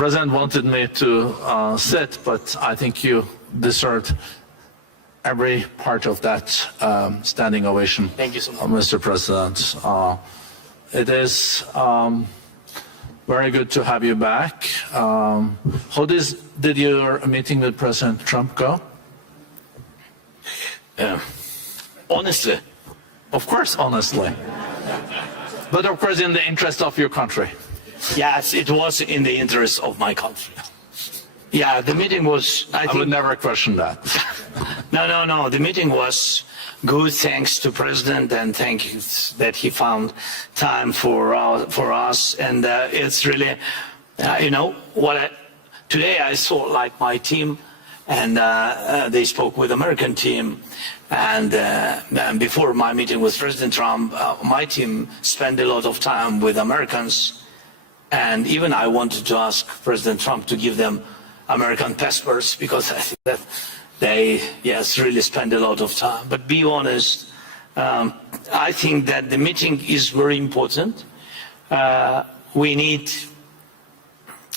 President wanted me to sit, but I think you deserved every part of that standing ovation. Thank you so much, Mr. President. It is very good to have you back. How did your meeting with President Trump go? Honestly, Of course, honestly. But of course in the interest of your country. yes, it was in the interest of my country. Yeah, the meeting was, I I would think, never question that. no, the meeting was good thanks to President and thank you that he found time for us. And it's really, you know, today I saw like my team and they spoke with American team. And before my meeting with President Trump, my team spent a lot of time with Americans. And even I wanted to ask President Trump to give them American passports because I think that they, yes, really spend a lot of time. But be honest, I think that the meeting is very important. We need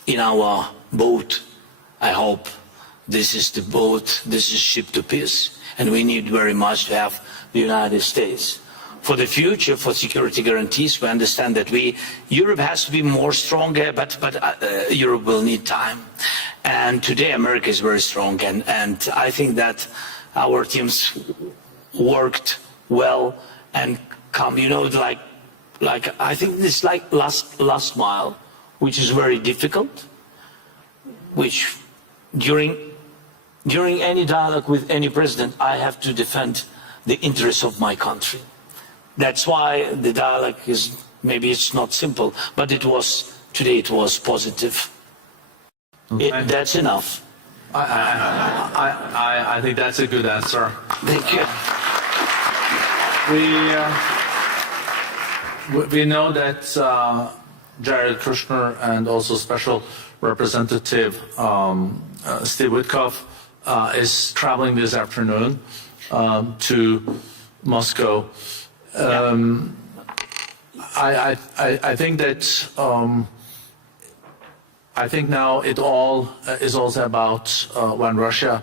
in our boat, I hope, this is the boat, this is ship to peace. And we need very much to have the United States. For the future, for security guarantees, we understand that Europe has to be more stronger, but Europe will need time. And today America is very strong, and I think that our teams worked well and come, you know, like I think this like last mile, which is very difficult, which during any dialogue with any president, I have to defend the interests of my country. That's why the dialogue is, maybe it's not simple, but today it was positive. Okay. That's enough. I think that's a good answer. Thank you. We know that Jared Kushner and also Special Representative Steve Witkoff is traveling this afternoon to Moscow. I think that I think now it all is also about when Russia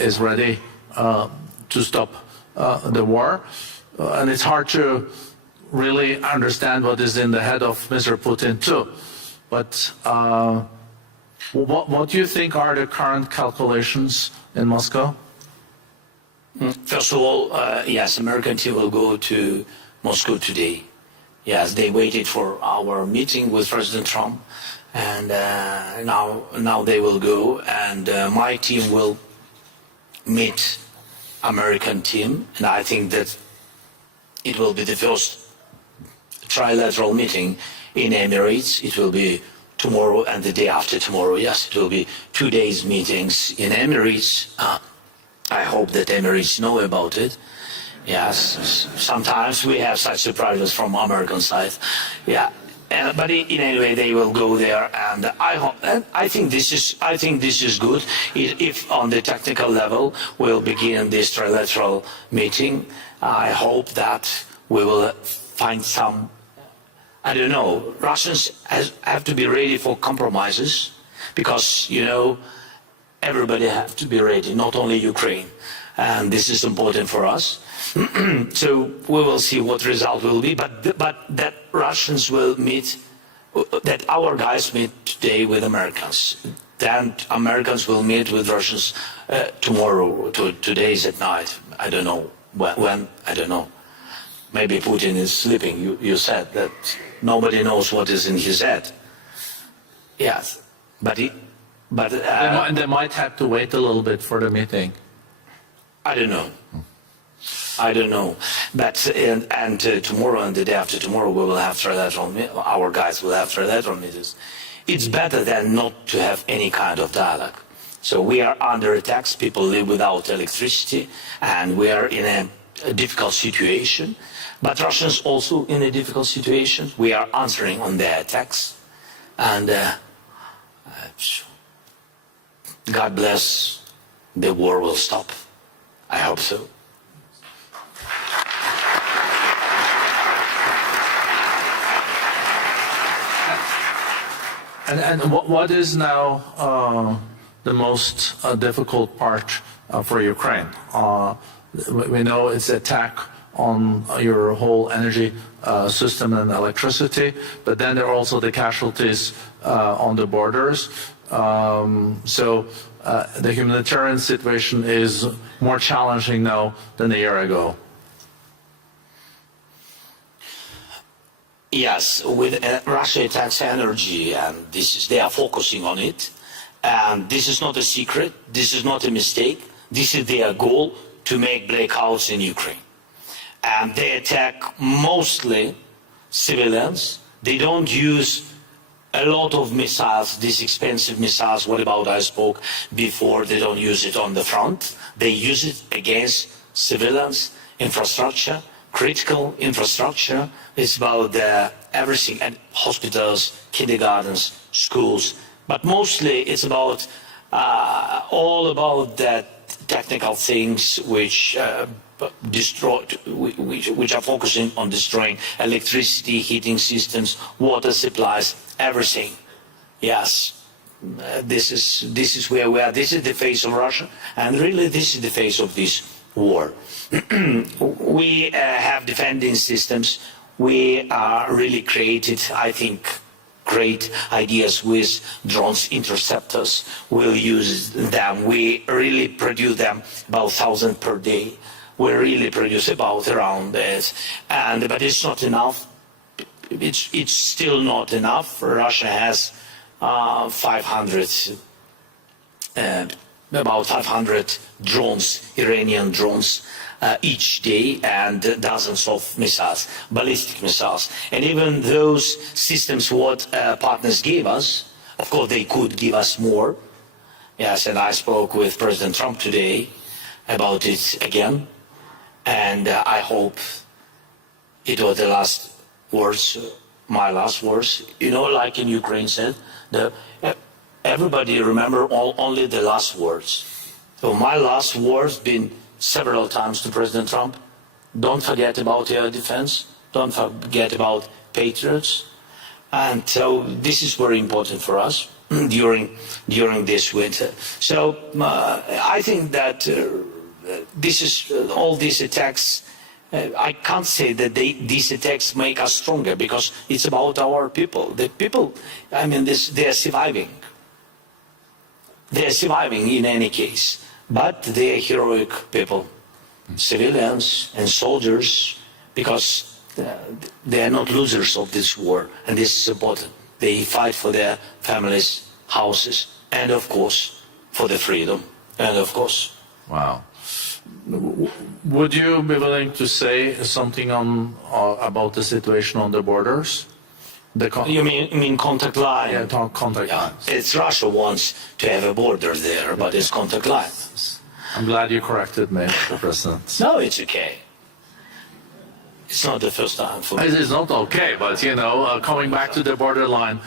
is ready to stop the war, and it's hard to really understand what is in the head of Mr. Putin too. But what do you think are the current calculations in Moscow? First of all, yes, American team will go to Moscow today. Yes, they waited for our meeting with President Trump, and now they will go, and my team will meet American team, and I think that it will be the first trilateral meeting in Emirates. It will be tomorrow and the day after tomorrow. Yes, it will be 2 days meetings in Emirates. I hope that Emirates know about it. Yes, sometimes we have such surprises from American side. Yeah, but in any way they will go there, and I think this is good. If on the technical level we'll begin this trilateral meeting, I hope that we will find some. I don't know. Russians have to be ready for compromises, because you know everybody has to be ready, not only Ukraine, and this is important for us. So we will see what result will be, but that Russians will meet, that our guys meet today with Americans, then Americans will meet with Russians tomorrow. Today's at night. I don't know when. I don't know. Maybe Putin is sleeping. You said that nobody knows what is in his head. Yes, but They might have to wait a little bit for the meeting. I don't know. But tomorrow and the day after tomorrow we will have trilateral. Our guys will have trilateral meetings. It's better than not to have any kind of dialogue. So we are under attack. People live without electricity, and we are in a difficult situation. But Russians also in a difficult situation. We are answering on their attacks, and God bless. The war will stop. I hope so. And what is now the most difficult part for Ukraine? We know it's attack on your whole energy system and electricity, but then there are also the casualties on the borders. So the humanitarian situation is more challenging now than a year ago. Yes, with Russia attacks energy, and they are focusing on it. And this is not a secret. This is not a mistake. This is their goal, to make blackouts in Ukraine. And they attack mostly civilians. They don't use a lot of missiles, these expensive missiles, what about I spoke before, they don't use it on the front. They use it against civilians, infrastructure, critical infrastructure. It's about everything, and hospitals, kindergartens, schools. But mostly it's about all about that technical things which which are focusing on destroying electricity, heating systems, water supplies, everything. Yes, this is where we are. This is the face of Russia, and really this is the face of this war. We have defending systems. We are really created, I think, great ideas with drones, interceptors. We'll use them. We really produce them about 1,000 per day. We really produce about around that, but it's not enough. It's still not enough. Russia has 500, about 500 drones, Iranian drones, each day, and dozens of missiles, ballistic missiles. And even those systems what partners gave us, of course they could give us more. Yes, and I spoke with President Trump today about it again. And I hope it was the last words, my last words. You know, like in Ukraine said, everybody remember only the last words. So my last words been several times to President Trump. Don't forget about air defense. Don't forget about patriots. And so this is very important for us during this winter. So I think that this is all these attacks. I can't say that these attacks make us stronger, because it's about our people. The people, I mean, they are surviving. They are surviving in any case, but they are heroic people, civilians and soldiers, because they are not losers of this war, and this is important. They fight for their families, houses, and of course for the freedom, and of course. Wow. Would you be willing to say something on about the situation on the borders? You mean contact line? Yeah, contact lines. It's Russia wants to have a border there, but it's contact line. I'm glad you corrected me, Mr. President. No, it's okay. It's not the first time for me. It is not okay, but you know, coming back to the borderline.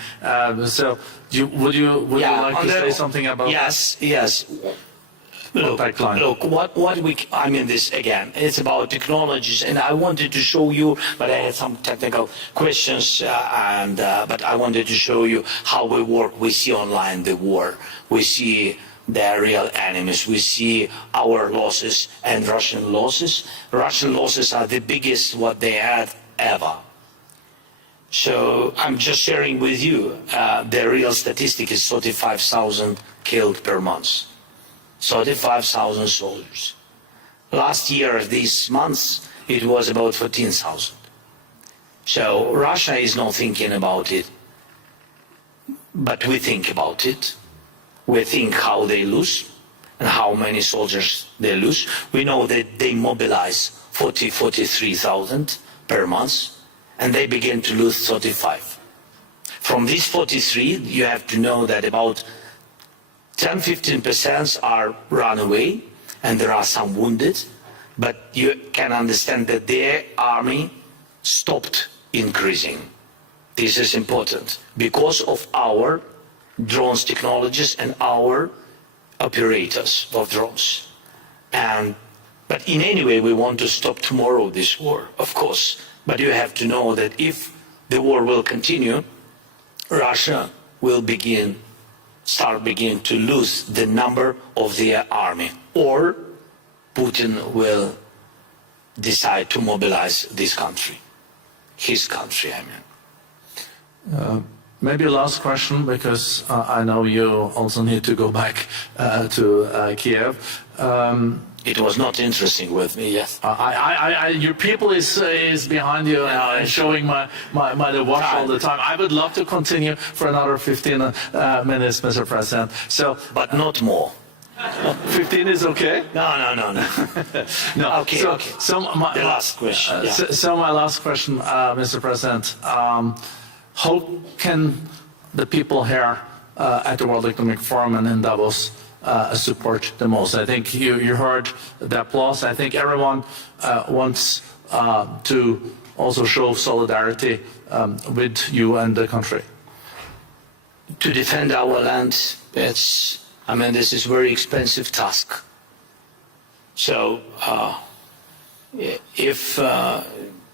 So, would you like to say something about? Yes. Look, I mean this again, it's about technologies, and I wanted to show you, but I had some technical questions, but I wanted to show you how we work. We see online the war. We see the real enemies. We see our losses and Russian losses. Russian losses are the biggest what they had ever. So I'm just sharing with you, the real statistic is 35,000 killed per month. 35,000 soldiers. Last year, these months, it was about 14,000. So Russia is not thinking about it, but we think about it. We think how they lose and how many soldiers they lose. We know that they mobilize 43,000 per month, and they begin to lose 35. From these 43, you have to know that about 10–15% are run away, and there are some wounded, but you can understand that their army stopped increasing. This is important because of our drones technologies and our operators of drones. But in any way, we want to stop tomorrow this war, of course. But you have to know that if the war will continue, Russia will start to lose the number of their army, or Putin will decide to mobilize this country, his country, I mean. Maybe last question, because I know you also need to go back to Kiev. It was not interesting with me, yes. Your people is behind you and showing my the watch all the time. I would love to continue for another 15 minutes, Mr. President. So, but not more. 15 is okay? No. No. Okay, so, okay. The last question. So my last question, Mr. President. How can the people here at the World Economic Forum and in Davos support the most? I think you heard the applause. I think everyone wants to also show solidarity with you and the country. To defend our land, this is a very expensive task. So if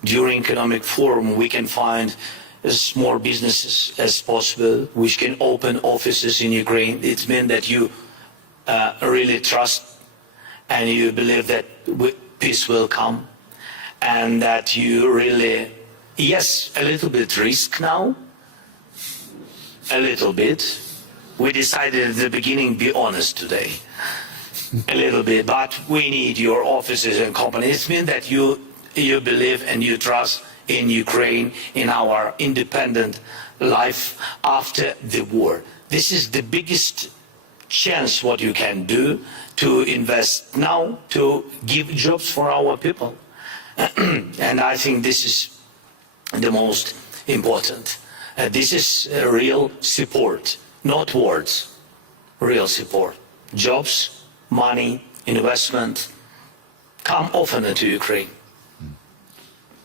during Economic Forum we can find as small businesses as possible which can open offices in Ukraine, it means that you really trust and you believe that peace will come, and that you really, yes, a little bit risk now, a little bit. We decided at the beginning, be honest today, a little bit, but we need your offices and companies. It means that you believe and you trust in Ukraine, in our independent life after the war. This is the biggest chance what you can do, to invest now, to give jobs for our people. And I think this is the most important. This is real support, not words, real support. Jobs, money, investment, come often to Ukraine.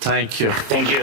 Thank you. Thank you.